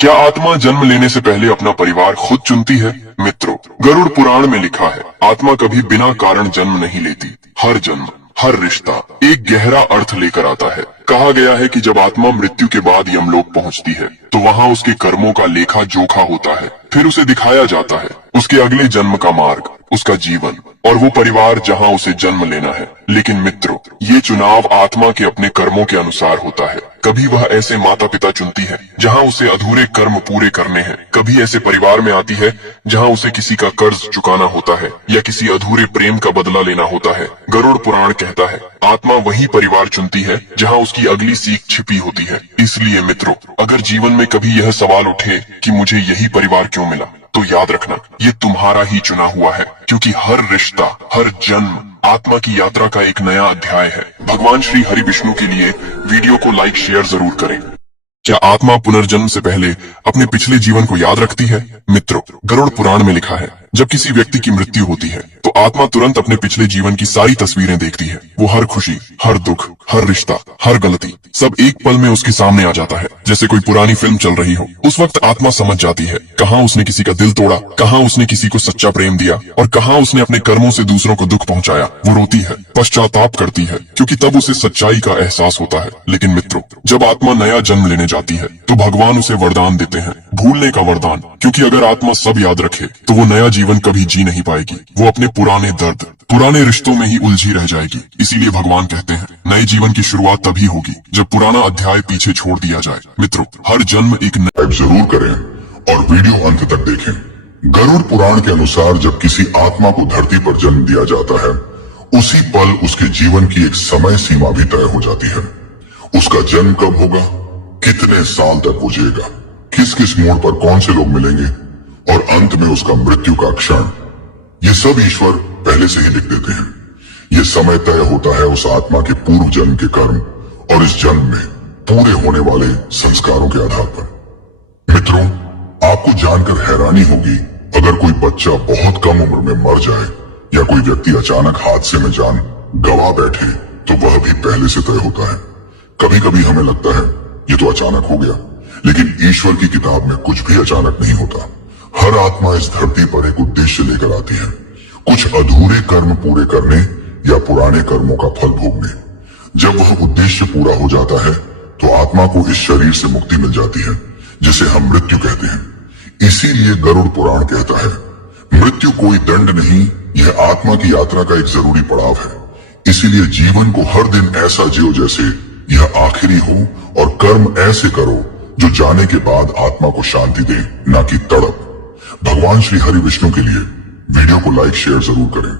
क्या आत्मा जन्म लेने से पहले अपना परिवार खुद चुनती है? मित्रों, गरुड़ पुराण में लिखा है, आत्मा कभी बिना कारण जन्म नहीं लेती। हर जन्म, हर रिश्ता एक गहरा अर्थ लेकर आता है। कहा गया है कि जब आत्मा मृत्यु के बाद यमलोक पहुंचती है तो वहां उसके कर्मों का लेखा जोखा होता है। फिर उसे दिखाया जाता है उसके अगले जन्म का मार्ग, उसका जीवन और वो परिवार जहां उसे जन्म लेना है। लेकिन मित्रों, ये चुनाव आत्मा के अपने कर्मों के अनुसार होता है। कभी वह ऐसे माता पिता चुनती है जहां उसे अधूरे कर्म पूरे करने हैं। कभी ऐसे परिवार में आती है जहां उसे किसी का कर्ज चुकाना होता है या किसी अधूरे प्रेम का बदला लेना होता है। गरुड़ पुराण कहता है, आत्मा वही परिवार चुनती है जहां उसकी अगली सीख छिपी होती है। इसलिए मित्रों, अगर जीवन में कभी यह सवाल उठे कि मुझे यही परिवार क्यों मिला, तो याद रखना, ये तुम्हारा ही चुना हुआ है। क्योंकि हर रिश्ता, हर जन्म आत्मा की यात्रा का एक नया अध्याय है। भगवान श्री हरि विष्णु के लिए वीडियो को लाइक शेयर जरूर करें। क्या आत्मा पुनर्जन्म से पहले अपने पिछले जीवन को याद रखती है? मित्रों, गरुड़ पुराण में लिखा है, जब किसी व्यक्ति की मृत्यु होती है तो आत्मा तुरंत अपने पिछले जीवन की सारी तस्वीरें देखती है। वो हर खुशी, हर दुख, हर रिश्ता, हर गलती, सब एक पल में उसके सामने आ जाता है, जैसे कोई पुरानी फिल्म चल रही हो। उस वक्त आत्मा समझ जाती है कहाँ उसने किसी का दिल तोड़ा, कहाँ उसने किसी को सच्चा प्रेम दिया और कहाँ उसने अपने कर्मों से दूसरों को दुख पहुंचाया। वो रोती है, पश्चाताप करती है, क्योंकि तब उसे सच्चाई का एहसास होता है। लेकिन मित्रों, जब आत्मा नया जन्म लेने जाती है तो भगवान उसे वरदान देते हैं, भूलने का वरदान। क्योंकि अगर आत्मा सब याद रखे तो वो नया जीवन कभी जी नहीं पाएगी। वो अपने पुराने दर्द, पुराने रिश्तों में ही उलझी रह जाएगी। इसीलिए भगवान कहते हैं, नए जीवन की शुरुआत तभी होगी जब पुराना अध्याय पीछे छोड़ दिया जाए। मित्रों, हर जन्म एक सब्सक्राइब जरूर करें और वीडियो अंत तक देखें। गरुड़ पुराण के अनुसार जब किसी आत्मा को धरती पर जन्म दिया जाता है, उसी पल उसके जीवन की एक समय सीमा भी तय हो जाती है। उसका जन्म कब होगा, कितने साल तक वो जिएगा, किस किस मोड़ पर कौन से लोग मिलेंगे और अंत में उसका मृत्यु का क्षण, ये सब ईश्वर पहले से ही लिख देते हैं। ये समय तय होता है उस आत्मा के पूर्व जन्म के कर्म और इस जन्म में पूरे होने वाले संस्कारों के आधार पर। मित्रों, आपको जानकर हैरानी होगी अगर कोई बच्चा बहुत कम उम्र में मर जाए या कोई व्यक्ति अचानक हादसे में जान गवा बैठे तो वह भी पहले से तय होता है। कभी कभी हमें लगता है ये तो अचानक हो गया, लेकिन ईश्वर की किताब में कुछ भी अचानक नहीं होता। हर आत्मा इस धरती पर एक उद्देश्य लेकर आती है, कुछ अधूरे कर्म पूरे करने या पुराने कर्मों का फल भोगने। जब वह उद्देश्य पूरा हो जाता है तो आत्मा को इस शरीर से मुक्ति मिल जाती है, जिसे हम मृत्यु कहते हैं। इसीलिए गरुड़ पुराण कहता है, मृत्यु कोई दंड नहीं, यह आत्मा की यात्रा का एक जरूरी पड़ाव है। इसीलिए जीवन को हर दिन ऐसा जियो जैसे यह आखिरी हो और कर्म ऐसे करो जो जाने के बाद आत्मा को शांति दे, ना कि तड़प। भगवान श्री हरि विष्णु के लिए वीडियो को लाइक शेयर जरूर करें।